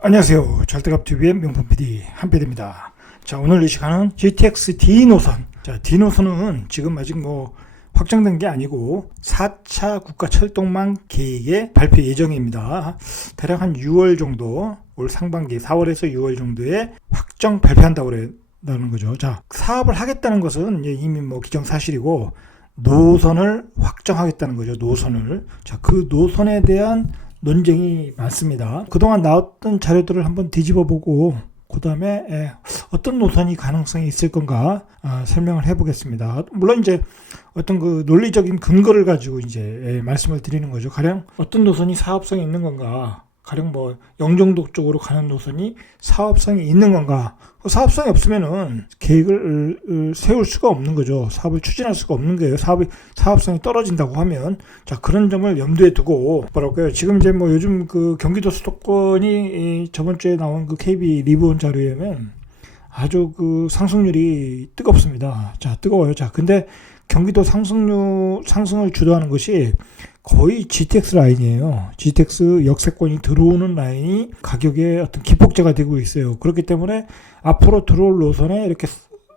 안녕하세요. 잘들갑TV의 명품 PD 한PD입니다. 자, 오늘 이 시간은 GTX D 노선. 자, D 노선은 지금 아직 확정된 게 아니고 4차 국가철도망 계획의 발표 예정입니다. 대략 한 6월 정도, 올 상반기 4월에서 6월 정도에 확정 발표한다고 그랬다는 거죠. 자, 사업을 하겠다는 것은 이미 기정사실이고 노선을 확정하겠다는 거죠. 노선을. 자, 그 노선에 대한 논쟁이 많습니다. 그동안 나왔던 자료들을 한번 뒤집어보고 그 다음에 어떤 노선이 가능성이 있을 건가 설명을 해보겠습니다. 물론 이제 어떤 그 논리적인 근거를 가지고 이제 말씀을 드리는 거죠. 가령 어떤 노선이 사업성이 있는 건가, 가령 영종도 쪽으로 가는 노선이 사업성이 있는 건가. 사업성이 없으면은 계획을 세울 수가 없는 거죠. 사업을 추진할 수가 없는 거예요. 사업성이 떨어진다고 하면. 자, 그런 점을 염두에 두고 지금 이제 요즘 그 경기도 수도권이 저번 주에 나온 그 KB 리본 자료에 보면 아주 그 상승률이 뜨겁습니다. 자, 뜨거워요. 자, 근데 경기도 상승을 주도하는 것이 거의 GTX 라인이에요. GTX 역세권이 들어오는 라인이 가격의 어떤 기폭제가 되고 있어요. 그렇기 때문에 앞으로 들어올 노선에 이렇게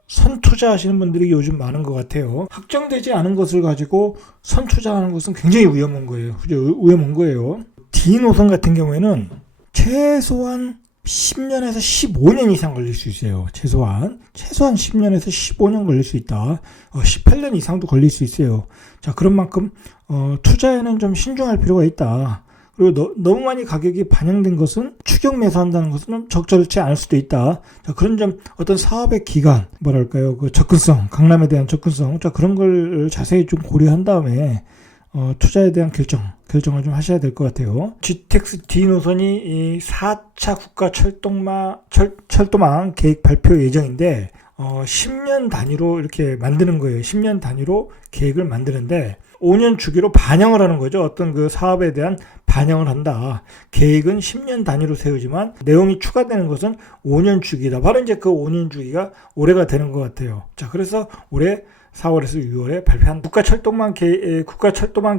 선투자하시는 분들이 요즘 많은 것 같아요. 확정되지 않은 것을 가지고 선투자하는 것은 굉장히 위험한 거예요. 위험한 거예요. D 노선 같은 경우에는 최소한 10년에서 15년 이상 걸릴 수 있어요. 최소한 10년에서 15년 걸릴 수 있다. 18년 이상도 걸릴 수 있어요. 자, 그런 만큼 투자에는 좀 신중할 필요가 있다. 그리고 너무 많이 가격이 반영된 것은 추격 매수한다는 것은 적절치 않을 수도 있다. 자, 그런 점, 어떤 사업의 기간, 그 접근성, 강남에 대한 접근성, 자, 그런 걸 자세히 좀 고려한 다음에 투자에 대한 결정을 좀 하셔야 될 것 같아요. GTX D 노선이 이 4차 국가 철도망 계획 발표 예정인데 10년 단위로 이렇게 만드는 거예요. 10년 단위로 계획을 만드는데 5년 주기로 반영을 하는 거죠. 어떤 그 사업에 대한 반영을 한다. 계획은 10년 단위로 세우지만 내용이 추가되는 것은 5년 주기다. 바로 이제 그 5년 주기가 올해가 되는 것 같아요. 자, 그래서 올해 4월에서 6월에 발표한 국가철도망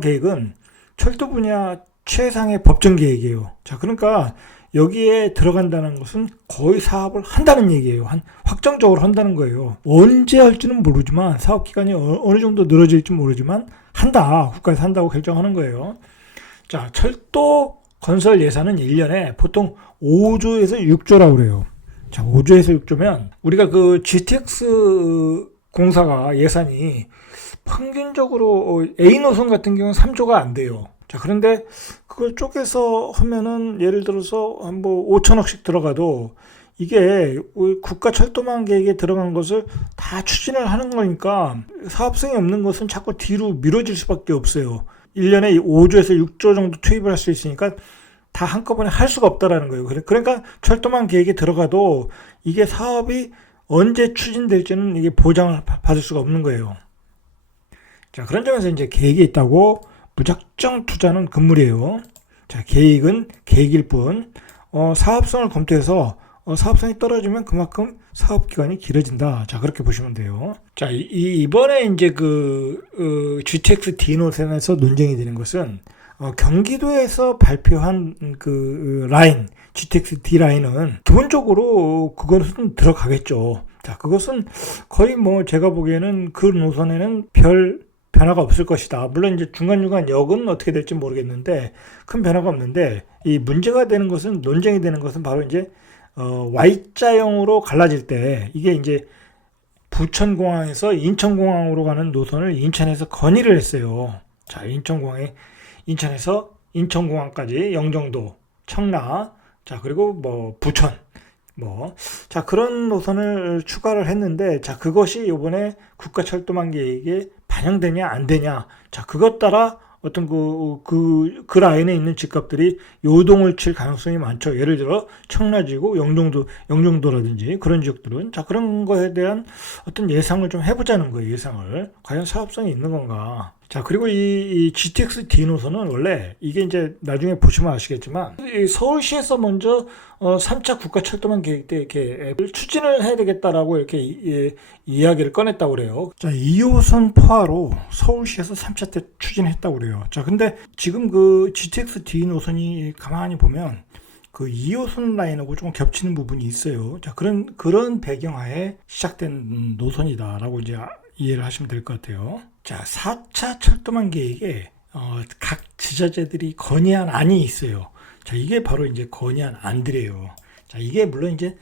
계획은 철도 분야 최상의 법정 계획이에요. 자, 그러니까 여기에 들어간다는 것은 거의 사업을 한다는 얘기예요. 확정적으로 한다는 거예요. 언제 할지는 모르지만, 사업 기간이 어느 정도 늘어질지 모르지만 한다. 국가에서 한다고 결정하는 거예요. 자, 철도 건설 예산은 1년에 보통 5조에서 6조라고 그래요. 자, 5조에서 6조면 우리가 그 GTX 공사가 예산이 평균적으로 A 노선 같은 경우는 3조가 안 돼요. 자, 그런데 그걸 쪼개서 하면은 예를 들어서 한 5천억씩 들어가도 이게 국가 철도망 계획에 들어간 것을 다 추진을 하는 거니까 사업성이 없는 것은 자꾸 뒤로 미뤄질 수밖에 없어요. 1년에 5조에서 6조 정도 투입을 할 수 있으니까 다 한꺼번에 할 수가 없다라는 거예요. 그러니까 철도망 계획에 들어가도 이게 사업이 언제 추진될지는 이게 보장을 받을 수가 없는 거예요. 자, 그런 점에서 이제 계획이 있다고 무작정 투자는 금물이에요. 자, 계획은 계획일 뿐, 사업성을 검토해서 사업성이 떨어지면 그만큼 사업 기간이 길어진다. 자, 그렇게 보시면 돼요. 자, 이번에 이제 GTX D 노선에서 논쟁이 되는 것은 경기도에서 발표한 그 라인, GTX D 라인은 기본적으로 그것은 들어가겠죠. 자, 그것은 거의 제가 보기에는 그 노선에는 별 변화가 없을 것이다. 물론 이제 중간중간 역은 어떻게 될지 모르겠는데 큰 변화가 없는데, 이 문제가 되는 것은, 논쟁이 되는 것은 바로 이제 Y자형으로 갈라질 때, 이게 이제 부천공항에서 인천공항으로 가는 노선을 인천에서 건의를 했어요. 자, 인천에서 인천공항까지 영종도, 청라, 자, 그리고 부천, 자, 그런 노선을 추가를 했는데, 자, 그것이 이번에 국가철도망 계획에 반영되냐 안 되냐, 자, 그것 따라 어떤 그 라인에 있는 집값들이 요동을 칠 가능성이 많죠. 예를 들어 청라지구, 영종도라든지 그런 지역들은. 자, 그런 거에 대한 어떤 예상을 좀 해보자는 거예요. 예상을. 과연 사업성이 있는 건가. 자, 그리고 이 GTX D 노선은 원래 이게 이제 나중에 보시면 아시겠지만 서울시에서 먼저 3차 국가철도망 계획 때 이렇게 추진을 해야 되겠다라고 이렇게 이야기를 꺼냈다고 그래요. 자, 2호선 포화로 서울시에서 3차 때 추진했다고 그래요. 자, 근데 지금 그 GTX D 노선이 가만히 보면 그 2호선 라인하고 조금 겹치는 부분이 있어요. 자, 그런 배경하에 시작된 노선이다라고 이제 이해를 하시면 될 것 같아요. 자, 4차 철도망 계획에 각 지자체들이 건의한 안이 있어요. 자, 이게 바로 이제 건의한 안들이에요. 자, 이게 물론 이제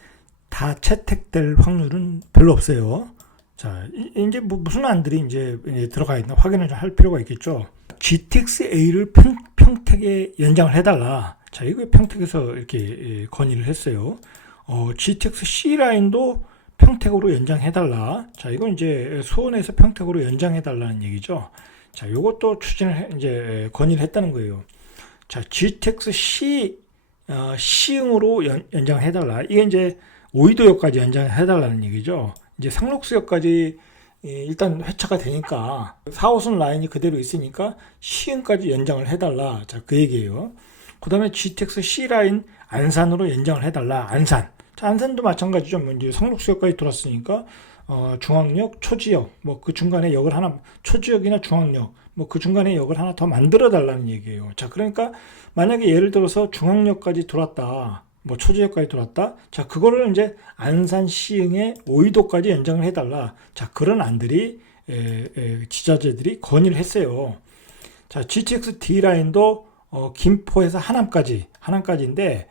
다 채택될 확률은 별로 없어요. 자, 이제 뭐 무슨 안들이 이제 들어가 있나 확인을 좀 할 필요가 있겠죠. GTX-A를 평택에 연장을 해달라. 자, 이거 평택에서 이렇게 건의를 했어요. GTX-C 라인도 평택으로 연장해달라. 자, 이건 이제 수원에서 평택으로 연장해달라는 얘기죠. 자, 요것도 이제 건의를 했다는 거예요. 자, GTX-C, 시흥으로 연장해달라. 이게 이제 오이도역까지 연장해달라는 얘기죠. 이제 상록수역까지 일단 회차가 되니까 4호선 라인이 그대로 있으니까 시흥까지 연장을 해달라. 자, 그 얘기예요. 그 다음에 GTX-C 라인 안산으로 연장을 해달라. 안산. 자, 안산도 마찬가지죠. 뭐 이제 상록수역까지 돌았으니까 중앙역, 초지역, 뭐 그 중간에 역을 하나, 초지역이나 중앙역, 뭐 그 중간에 역을 하나 더 만들어 달라는 얘기예요. 자, 그러니까 만약에 예를 들어서 중앙역까지 돌았다. 뭐 초지역까지 돌았다. 자, 그거를 이제 안산 시흥의 오이도까지 연장을 해달라. 자, 그런 안들이 지자체들이 건의를 했어요. 자, GTX D 라인도 김포에서 하남까지인데,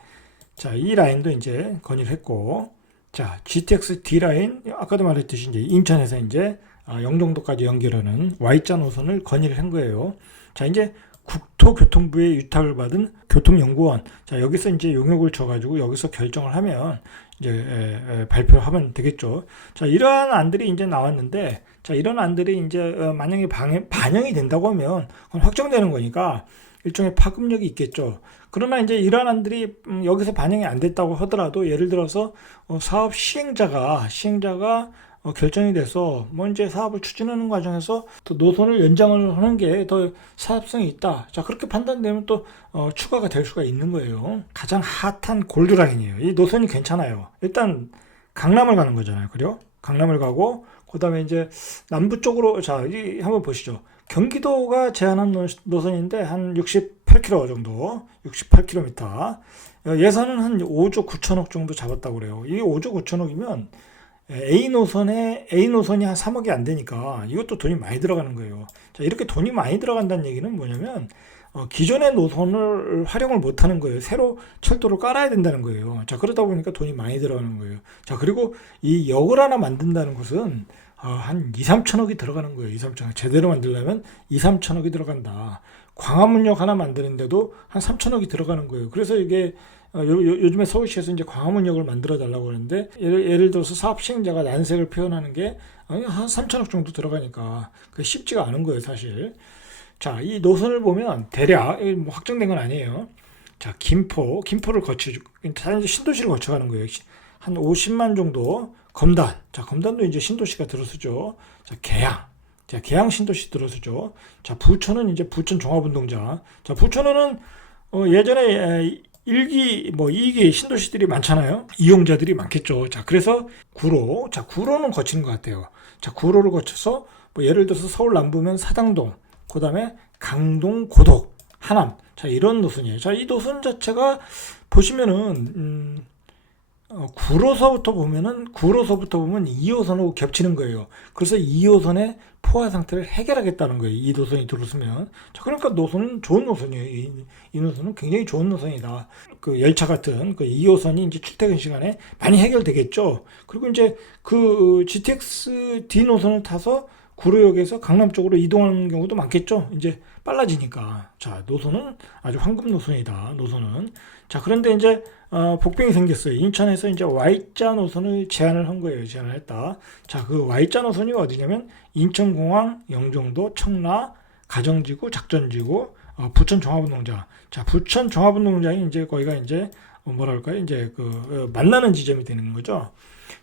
자, 이 라인도 이제 건의를 했고, 자, GTX D 라인 아까도 말했듯이 이제 인천에서 이제 영종도까지 연결하는 Y자 노선을 건의를 한 거예요. 자, 이제 국토교통부의 유탁을 받은 교통연구원, 자, 여기서 이제 용역을 줘가지고 여기서 결정을 하면 이제 발표를 하면 되겠죠. 자, 이러한 안들이 이제 나왔는데, 자, 이런 안들이 이제 만약에 반영이 된다고 하면 그건 확정되는 거니까 일종의 파급력이 있겠죠. 그러나 이제 이러한 안들이 여기서 반영이 안 됐다고 하더라도 예를 들어서 사업 시행자가 결정이 돼서 뭐 이제 사업을 추진하는 과정에서 또 노선을 연장을 하는 게 더 사업성이 있다. 자, 그렇게 판단되면 또 추가가 될 수가 있는 거예요. 가장 핫한 골드라인이에요. 이 노선이 괜찮아요. 일단 강남을 가는 거잖아요. 그래요? 강남을 가고 그다음에 이제 남부 쪽으로, 자, 한번 보시죠. 경기도가 제한한 노선인데 한 68km 정도, 68km. 예산은 한 5조 9천억 정도 잡았다고 그래요. 이게 5조 9천억이면 A 노선이 한 3억이 안 되니까 이것도 돈이 많이 들어가는 거예요. 자, 이렇게 돈이 많이 들어간다는 얘기는 뭐냐면 기존의 노선을 활용을 못 하는 거예요. 새로 철도를 깔아야 된다는 거예요. 자, 그러다 보니까 돈이 많이 들어가는 거예요. 자, 그리고 이 역을 하나 만든다는 것은 한 2, 3천억이 들어가는 거예요. 2, 3천억. 제대로 만들려면 2, 3천억이 들어간다. 광화문역 하나 만드는데도 한 3천억이 들어가는 거예요. 그래서 이게 요즘에 서울시에서 이제 광화문역을 만들어 달라고 하는데, 예를 들어서 사업 시행자가 난색을 표현하는 게 한 3천억 정도 들어가니까 그게 쉽지가 않은 거예요, 사실. 자, 이 노선을 보면 대략 뭐 확정된 건 아니에요. 자, 김포를 이제 신도시를 거쳐가는 거예요. 한 50만 정도. 검단. 자, 검단도 이제 신도시가 들어서죠. 자, 계양 신도시 들어서죠. 자, 부천은 이제 부천 종합운동장. 자, 부천은 예전에 1기, 뭐 2기 신도시들이 많잖아요. 이용자들이 많겠죠. 자, 그래서 구로는 거치는 것 같아요. 자, 구로를 거쳐서 뭐 예를 들어서 서울 남부면 사당동, 그 다음에 강동, 고덕, 하남. 자, 이런 노선이에요. 자, 이 노선 자체가 보시면은 구로서부터 보면 2호선하고 겹치는 거예요. 그래서 2호선의 포화 상태를 해결하겠다는 거예요. 이 노선이 들어서면. 자, 그러니까 노선은 좋은 노선이에요. 이 노선은 굉장히 좋은 노선이다. 그 열차 같은 그 2호선이 이제 출퇴근 시간에 많이 해결되겠죠. 그리고 이제 그 GTX D 노선을 타서 구로역에서 강남 쪽으로 이동하는 경우도 많겠죠. 이제 빨라지니까. 자, 노선은 아주 황금 노선이다. 노선은. 자, 그런데 이제 복병이 생겼어요. 인천에서 이제 Y자 노선을 제한을 한 거예요. 제한을 했다. 자, 그 Y자 노선이 어디냐면 인천공항, 영종도, 청라, 가정지구, 작전지구, 부천 종합운동장. 자, 부천 종합운동장이 이제 거기가 이제 뭐랄까요? 이제 만나는 지점이 되는 거죠.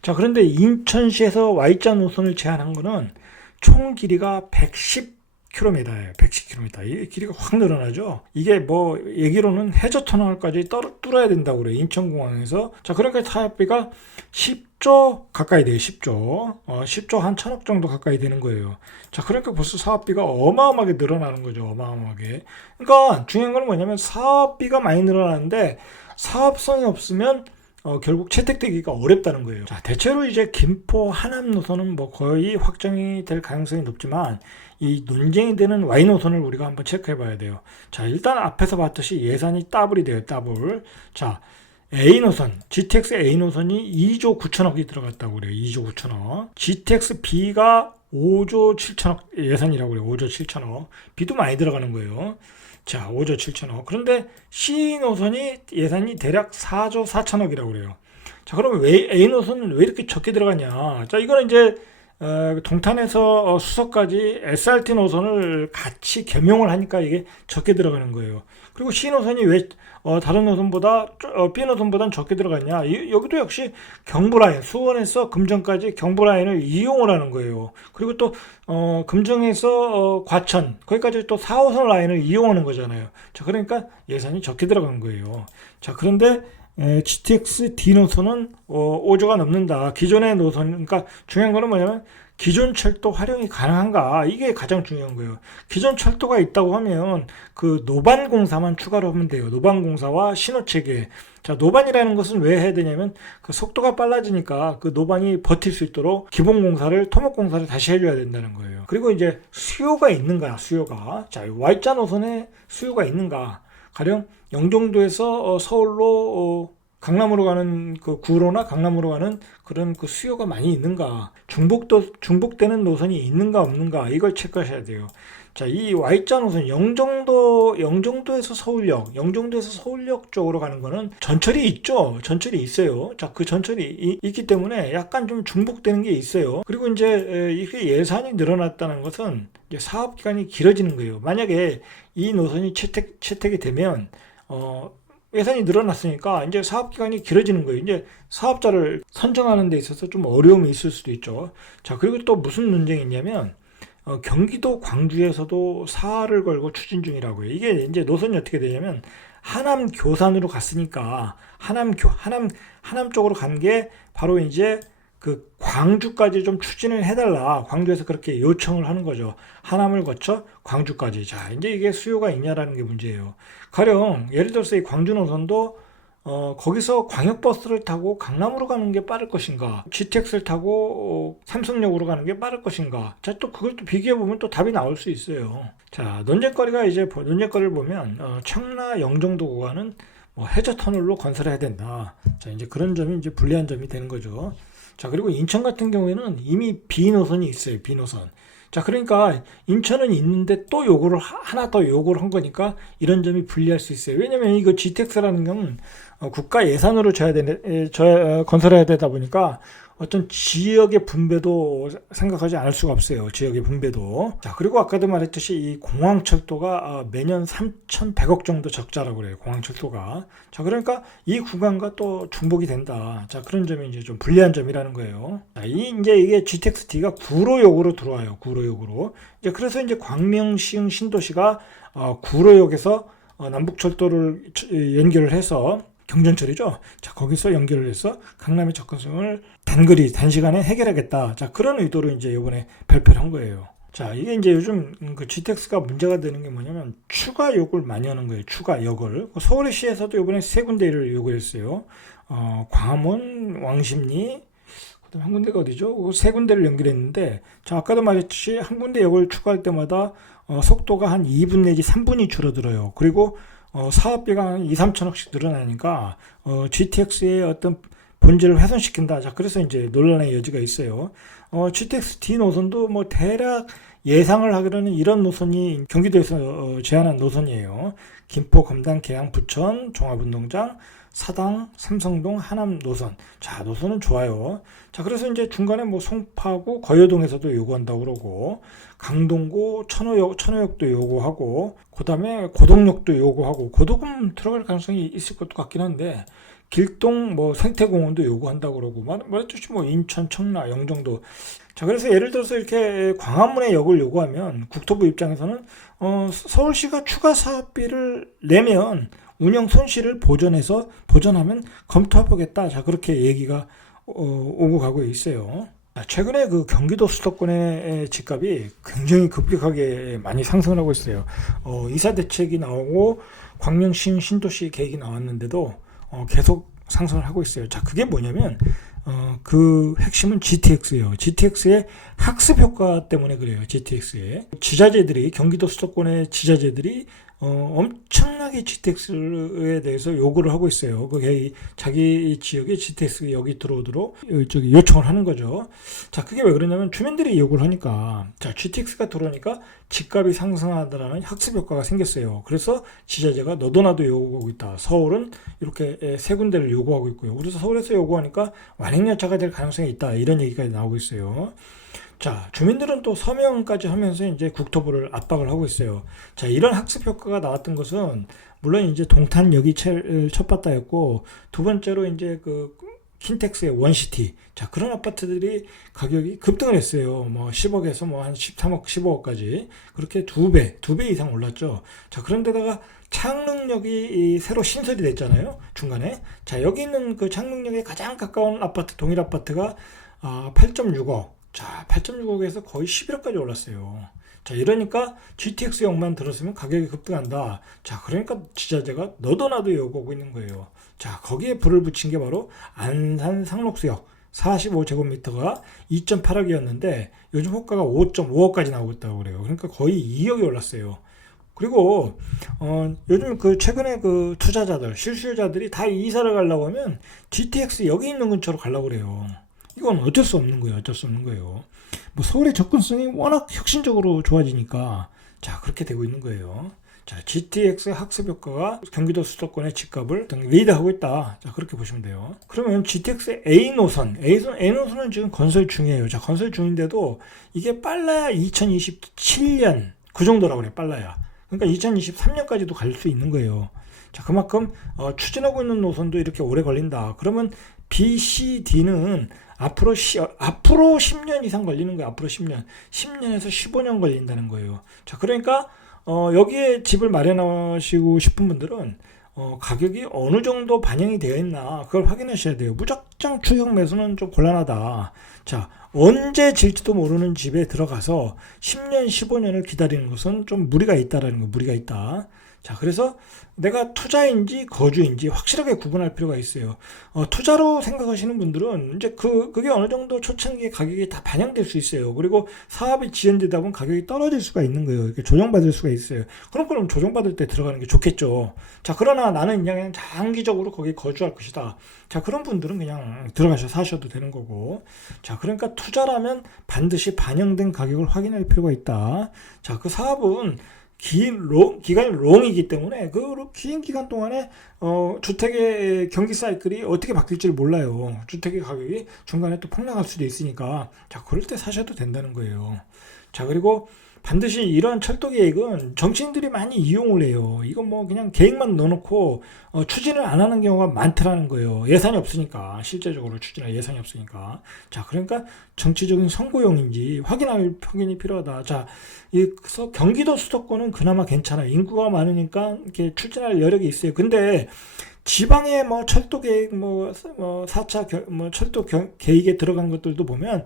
자, 그런데 인천시에서 Y자 노선을 제한한 거는 총 길이가 110km예요. 110km. 이 길이가 확 늘어나죠. 이게 뭐 얘기로는 해저터널까지 뚫어야 된다고 그래요. 인천공항에서. 자, 그러니까 사업비가 10조 가까이 돼요. 10조 한 1,000억 정도 가까이 되는 거예요. 자, 그러니까 벌써 사업비가 어마어마하게 늘어나는 거죠. 어마어마하게. 그러니까 중요한 건 뭐냐면 사업비가 많이 늘어나는데 사업성이 없으면 결국 채택되기가 어렵다는 거예요. 자, 대체로 이제 김포 하남 노선은 뭐 거의 확정이 될 가능성이 높지만 이 논쟁이 되는 Y 노선을 우리가 한번 체크해 봐야 돼요. 자, 일단 앞에서 봤듯이 예산이 더블이 돼요. 더블. 자, A 노선, GTX A 노선이 2조 9천억이 들어갔다고 그래요. 2조 9천억. GTX B가 5조 7천억 예산이라고 그래요. 5조 7천억. B도 많이 들어가는 거예요. 자, 5조 7천억. 그런데 C 노선이 예산이 대략 4조 4천억이라고 그래요. 자, 그러면 왜 A 노선은 왜 이렇게 적게 들어갔냐? 자, 이거는 이제 동탄에서 수서까지 SRT 노선을 같이 겸용을 하니까 이게 적게 들어가는 거예요. 그리고 C 노선이 왜 다른 노선보다 B 노선보다는 적게 들어갔냐? 여기도 역시 경부 라인, 수원에서 금정까지 경부 라인을 이용을 하는 거예요. 그리고 또 금정에서 과천 거기까지 또 4호선 라인을 이용하는 거잖아요. 자, 그러니까 예산이 적게 들어간 거예요. 자, 그런데 GTX D 노선은 5조가 넘는다. 기존의 노선, 그러니까 중요한 거는 뭐냐면 기존 철도 활용이 가능한가, 이게 가장 중요한 거예요. 기존 철도가 있다고 하면 그 노반 공사만 추가로 하면 돼요. 노반 공사와 신호체계. 자, 노반이라는 것은 왜 해야 되냐면 그 속도가 빨라지니까 그 노반이 버틸 수 있도록 기본 공사를, 토목 공사를 다시 해줘야 된다는 거예요. 그리고 이제 수요가 있는가, 수요가. 자, Y자 노선에 수요가 있는가. 가령 영종도에서 서울로 강남으로 가는 그 구로나 강남으로 가는 그런 그 수요가 많이 있는가, 중복되는 노선이 있는가 없는가, 이걸 체크하셔야 돼요. 자, 이 Y자 노선 영종도에서 서울역 쪽으로 가는 거는 전철이 있죠. 전철이 있어요. 자, 그 전철이 있기 때문에 약간 좀 중복되는 게 있어요. 그리고 이제 이게 예산이 늘어났다는 것은 이제 사업 기간이 길어지는 거예요. 만약에 이 노선이 채택이 되면 예산이 늘어났으니까 이제 사업 기간이 길어지는 거예요. 이제 사업자를 선정하는 데 있어서 좀 어려움이 있을 수도 있죠. 자, 그리고 또 무슨 논쟁이 있냐면 경기도 광주에서도 사활을 걸고 추진 중이라고 해요. 이게 이제 노선이 어떻게 되냐면 하남 교산으로 갔으니까 하남 쪽으로 간 게 바로 이제 그 광주까지 좀 추진을 해달라. 광주에서 그렇게 요청을 하는 거죠. 하남을 거쳐 광주까지. 자, 이제 이게 수요가 있냐라는 게 문제예요. 가령 예를 들어서 이 광주 노선도 거기서 광역버스를 타고 강남으로 가는 게 빠를 것인가, GTX를 타고 삼성역으로 가는 게 빠를 것인가. 자, 또 그걸 또 비교해 보면 또 답이 나올 수 있어요. 자, 논쟁거리를 보면 청라 영종도 구간은 뭐 해저 터널로 건설해야 된다. 자, 이제 그런 점이 이제 불리한 점이 되는 거죠. 자, 그리고 인천 같은 경우에는 이미 B 노선이 있어요. B 노선. 자, 그러니까 인천은 있는데 또 요구를 하나 더 요구를 한 거니까 이런 점이 불리할 수 있어요. 왜냐면 이거 GTX라는 경우는 국가 예산으로 건설해야 되다 보니까 어떤 지역의 분배도 생각하지 않을 수가 없어요. 지역의 분배도. 자, 그리고 아까도 말했듯이 이 공항철도가 매년 3,100억 정도 적자라고 그래요. 공항철도가. 자, 그러니까 이 구간과 또 중복이 된다. 자, 그런 점이 이제 좀 불리한 점이라는 거예요. 자, 이제 이게 GTX-D가 구로역으로 들어와요. 구로역으로. 이제 그래서 이제 광명시흥 신도시가 구로역에서 남북철도를 연결을 해서 경전철이죠. 자, 거기서 연결을 해서 강남의 접근성을 단시간에 해결하겠다. 자, 그런 의도로 이제 이번에 발표를 한 거예요. 자, 이게 이제 요즘 그 GTX가 문제가 되는 게 뭐냐면 추가 요구를 많이 하는 거예요. 추가 역을. 서울시에서도 이번에 세 군데를 요구했어요. 광화문, 왕십리, 그다음 한 군데가 어디죠? 세 군데를 연결했는데, 자, 아까도 말했듯이 한 군데 역을 추가할 때마다 속도가 한 2분 내지 3분이 줄어들어요. 그리고 사업비가 한 2, 3천억씩 늘어나니까 GTX의 어떤 본질을 훼손시킨다. 자, 그래서 이제 논란의 여지가 있어요. GTX D 노선도 뭐 대략 예상을 하기로는 이런 노선이 경기도에서 제안한 노선이에요. 김포, 검단, 계양, 부천, 종합운동장, 사당, 삼성동, 하남 노선. 자, 노선은 좋아요. 자, 그래서 이제 중간에 뭐 송파구, 거여동에서도 요구한다고 그러고, 강동구, 천호역도 요구하고, 그 다음에 고덕역도 요구하고, 고덕은 들어갈 가능성이 있을 것도 같긴 한데, 길동, 뭐 생태공원도 요구한다고 그러고, 말했듯이 뭐 인천, 청라, 영종도. 자, 그래서 예를 들어서 이렇게 광화문에 역을 요구하면 국토부 입장에서는 서울시가 추가 사업비를 내면 운영 손실을 보전하면 검토해보겠다. 자, 그렇게 얘기가 오고 가고 있어요. 최근에 그 경기도 수도권의 집값이 굉장히 급격하게 많이 상승을 하고 있어요. 이사 대책이 나오고 광명시흥 신도시 계획이 나왔는데도 계속 상승을 하고 있어요. 자, 그게 뭐냐면 그 핵심은 GTX예요. GTX의 학습 효과 때문에 그래요. GTX의 지자체들이, 경기도 수도권의 지자체들이 엄청나게 GTX에 대해서 요구를 하고 있어요. 그게 자기 지역에 GTX 여기 들어오도록 저기 요청을 하는 거죠. 자, 그게 왜 그러냐면 주민들이 요구를 하니까, 자, GTX가 들어오니까 집값이 상승하다라는 학습 효과가 생겼어요. 그래서 지자체가 너도 나도 요구하고 있다. 서울은 이렇게 세 군데를 요구하고 있고요. 그래서 서울에서 요구하니까 완행열차가 될 가능성이 있다. 이런 얘기가 나오고 있어요. 자, 주민들은 또 서명까지 하면서 이제 국토부를 압박을 하고 있어요. 자, 이런 학습 효과가 나왔던 것은 물론 이제 동탄역이 첫 바다였고, 두 번째로 이제 그 킨텍스의 원시티. 자, 그런 아파트들이 가격이 급등을 했어요. 뭐 10억에서 뭐 한 13억, 15억까지. 그렇게 두 배 이상 올랐죠. 자, 그런데다가 창릉역이 새로 신설이 됐잖아요. 중간에. 자, 여기 있는 그 창릉역에 가장 가까운 아파트, 동일 아파트가 8.6억. 자, 8.6억에서 거의 11억까지 올랐어요. 자, 이러니까 GTX역만 들었으면 가격이 급등한다. 자, 그러니까 지자체가 너도 나도 요구하고 있는 거예요. 자, 거기에 불을 붙인 게 바로 안산 상록수역 45제곱미터가 2.8억이었는데 요즘 호가가 5.5억까지 나오고 있다고 그래요. 그러니까 거의 2억이 올랐어요. 그리고 요즘 그 최근에 그 투자자들, 실수요자들이 다 이사를 가려고 하면 GTX 여기 있는 근처로 가려고 그래요. 이건 어쩔 수 없는 거예요. 어쩔 수 없는 거예요. 뭐 서울의 접근성이 워낙 혁신적으로 좋아지니까, 자, 그렇게 되고 있는 거예요. 자, GTX의 학습 효과가 경기도 수도권의 집값을 리드하고 있다. 자, 그렇게 보시면 돼요. 그러면 GTX의 A 노선은 지금 건설 중이에요. 자, 건설 중인데도 이게 빨라야 2027년 그 정도라고 그래요. 빨라야. 그러니까 2023년까지도 갈 수 있는 거예요. 자, 그만큼 추진하고 있는 노선도 이렇게 오래 걸린다. 그러면 B, C, D는 앞으로 10년 이상 걸리는 거예요. 앞으로 10년에서 15년 걸린다는 거예요. 자, 그러니까 여기에 집을 마련하시고 싶은 분들은 가격이 어느 정도 반영이 되어 있나 그걸 확인하셔야 돼요. 무작정 추격 매수는 좀 곤란하다. 자, 언제 질지도 모르는 집에 들어가서 10년, 15년을 기다리는 것은 좀 무리가 있다라는 거, 무리가 있다. 자, 그래서 내가 투자인지 거주인지 확실하게 구분할 필요가 있어요. 투자로 생각하시는 분들은 이제 그게 어느 정도 초창기 가격이 다 반영될 수 있어요. 그리고 사업이 지연되다 보면 가격이 떨어질 수가 있는 거예요. 이렇게 조정받을 수가 있어요. 그럼 조정받을 때 들어가는 게 좋겠죠. 자, 그러나 나는 그냥 장기적으로 거기 거주할 것이다. 자, 그런 분들은 그냥 들어가셔서 사셔도 되는 거고. 자, 그러니까 투자라면 반드시 반영된 가격을 확인할 필요가 있다. 자, 그 사업은 기간이 롱이기 때문에 그 긴 기간 동안에 주택의 경기 사이클이 어떻게 바뀔지를 몰라요. 주택의 가격이 중간에 또 폭락할 수도 있으니까, 자, 그럴 때 사셔도 된다는 거예요. 자, 그리고 반드시 이런 철도 계획은 정치인들이 많이 이용을 해요. 이건 뭐 그냥 계획만 넣어놓고 추진을 안 하는 경우가 많더라는 거예요. 예산이 없으니까, 실제적으로 추진할 예산이 없으니까. 자, 그러니까 정치적인 선거용인지 확인이 필요하다. 자, 그래서 경기도 수도권은 그나마 괜찮아. 인구가 많으니까 이렇게 추진할 여력이 있어요. 근데 지방의 뭐 철도 계획, 4차 철도 계획에 들어간 것들도 보면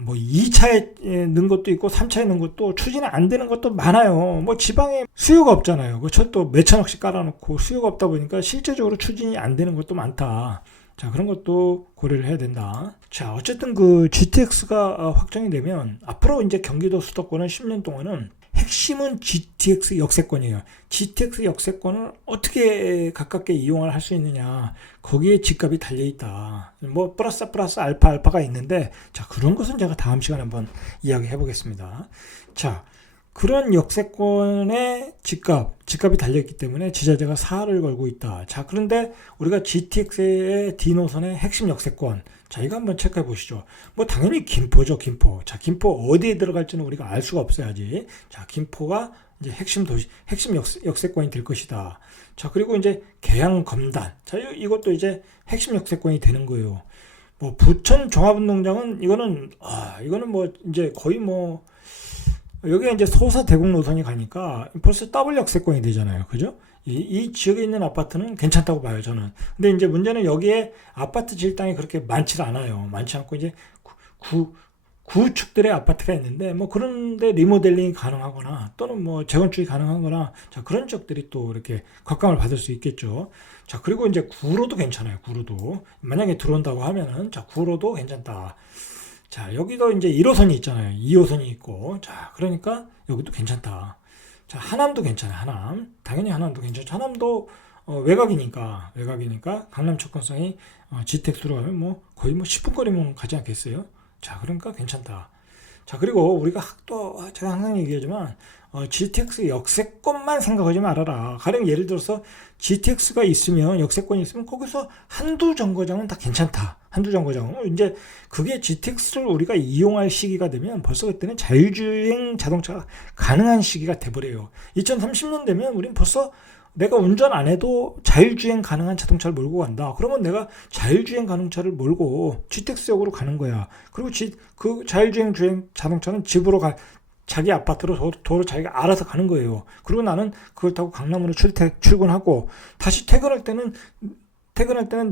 뭐 2차에 넣은 것도 있고 3차에 넣은 것도 추진이 안 되는 것도 많아요. 뭐 지방에 수요가 없잖아요. 그 철도 몇천억씩 깔아놓고 수요가 없다 보니까 실제적으로 추진이 안 되는 것도 많다. 자, 그런 것도 고려를 해야 된다. 자, 어쨌든 그 GTX가 확정이 되면 앞으로 이제 경기도 수도권은 10년 동안은 핵심은 GTX 역세권이에요. GTX 역세권을 어떻게 가깝게 이용을 할 수 있느냐. 거기에 집값이 달려있다. 뭐 플러스 알파가 있는데, 자, 그런 것은 제가 다음 시간에 한번 이야기해 보겠습니다. 자, 그런 역세권의 집값이 달려있기 때문에 지자체가 사활을 걸고 있다. 자, 그런데 우리가 GTX의 D노선의 핵심 역세권, 자, 이거 한번 체크해 보시죠. 뭐 당연히 김포죠, 김포. 자, 김포 어디에 들어갈지는 우리가 알 수가 없어요, 아직. 자, 김포가 이제 핵심 역세권이 될 것이다. 자, 그리고 이제 계양 검단. 자, 이것도 이제 핵심 역세권이 되는 거예요. 뭐 부천 종합운동장은 이거는 뭐 이제 거의 뭐 여기가 이제 소사 대곡 노선이 가니까 벌써 더블 역세권이 되잖아요. 그죠? 이 지역에 있는 아파트는 괜찮다고 봐요, 저는. 근데 이제 문제는 여기에 아파트 질당이 그렇게 많지 않아요. 많지 않고 이제 구축들의 아파트가 있는데 뭐 그런데 리모델링이 가능하거나 또는 뭐 재건축이 가능하거나 자 그런 지역들이 또 이렇게 각광을 받을 수 있겠죠. 자 그리고 이제 구로도 괜찮아요. 구로도 만약에 들어온다고 하면은 자 구로도 괜찮다. 자 여기도 이제 1호선이 있잖아요. 2호선이 있고 자 그러니까 여기도 괜찮다. 자 하남도 괜찮아요. 하남 당연히 하남도 괜찮죠. 하남도 외곽이니까 강남 접근성이 GTX로 가면 뭐 거의 뭐 10분 거리면 가지 않겠어요? 자, 그러니까 괜찮다. 자, 그리고 우리가 제가 항상 얘기하지만 GTX 역세권만 생각하지 말아라. 가령 예를 들어서 GTX가 있으면 역세권이 있으면 거기서 한두 정거장은 다 괜찮다. 한두 정거장은 이제 그게 GTX를 우리가 이용할 시기가 되면 벌써 그때는 자율주행 자동차가 가능한 시기가 돼버려요. 2030년 되면 우린 벌써 내가 운전 안 해도 자율주행 가능한 자동차를 몰고 간다. 그러면 내가 자율주행 가능차를 몰고 GTX역으로 가는 거야. 그리고 그 자율주행 자동차는 집으로 자기 아파트로 도로 자기가 알아서 가는 거예요. 그리고 나는 그걸 타고 강남으로 출근하고 다시 퇴근할 때는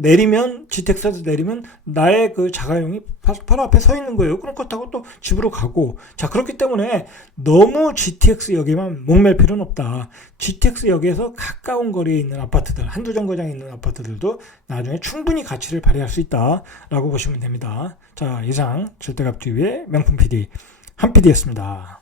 내리면 GTX에서 내리면 나의 그 자가용이 바로 앞에 서 있는 거예요. 그럼 그거 타고 또 집으로 가고 자 그렇기 때문에 너무 GTX역에만 목맬 필요는 없다. GTX역에서 가까운 거리에 있는 아파트들 한두 정거장에 있는 아파트들도 나중에 충분히 가치를 발휘할 수 있다라고 보시면 됩니다. 자 이상 절대값TV의 명품 PD 한 PD였습니다.